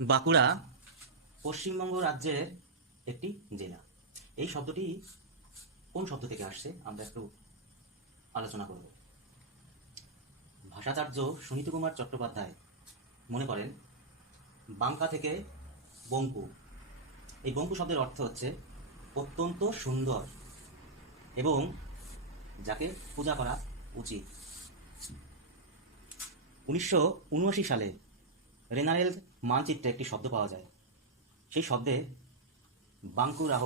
বাঁকুড়া পশ্চিমবঙ্গ রাজ্যের একটি জেলা। এই শব্দটি কোন শব্দ থেকে আসছে আমরা একটু আলোচনা করব। ভাষাচার্য সুনীত কুমার চট্টোপাধ্যায় মনে করেন বাঙ্কা থেকে বঙ্কু। এই বঙ্কু শব্দের অর্থ হচ্ছে অত্যন্ত সুন্দর এবং যাকে পূজা করা উচিত। উনিশশো উনআশি সালে রেনারেল মানচিত্রে একটি শব্দ পাওয়া যায়। সেই শব্দে বাঙ্কুরাহ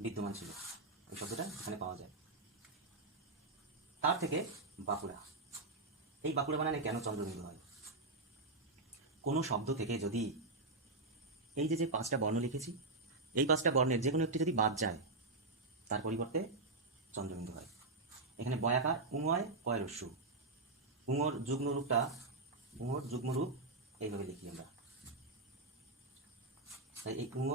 বিদ্যমান ছিল। এই শব্দটা এখানে পাওয়া যায়। তার থেকে বাঁকুড়া। এই বাঁকুড়া বানানে কেন চন্দ্রবিন্দু হয়? কোনো শব্দ থেকে যদি এই যে যে পাঁচটা বর্ণ লিখেছি, এই পাঁচটা বর্ণের যে কোনো একটি যদি বাদ যায়, তার পরিবর্তে চন্দ্রবিন্দু হয়। এখানে বয়াকার উঙয় কয় রস্যু? উঙর যুগ্ম রূপটা উঙর যুগ্ম রূপ এইভাবে লিখি আমরা। তাই এই উঙ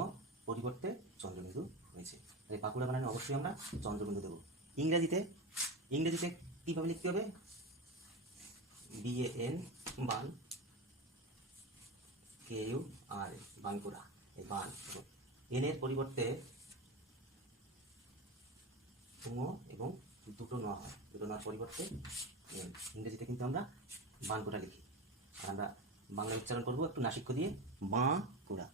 পরিবর্তে চন্দ্রবিন্দু হয়েছে তাই বাঁকুড়া বানানো অবশ্যই আমরা চন্দ্রবিন্দু দেবো। ইংরেজিতে ইংরেজিতে কীভাবে লিখতে হবে? বিএএন বান কে ইউ আর বানকুড়া, এই বান। এন এর পরিবর্তে উঙ এবং দুটো নোয়া হয়। দুটো নোয়ার পরিবর্তে। ইংরেজিতে কিন্তু আমরা বাঁকুড়া লিখি। আমরা বাংলা উচ্চারণ করব একটু নাসিক্য দিয়ে বাঁকুড়া।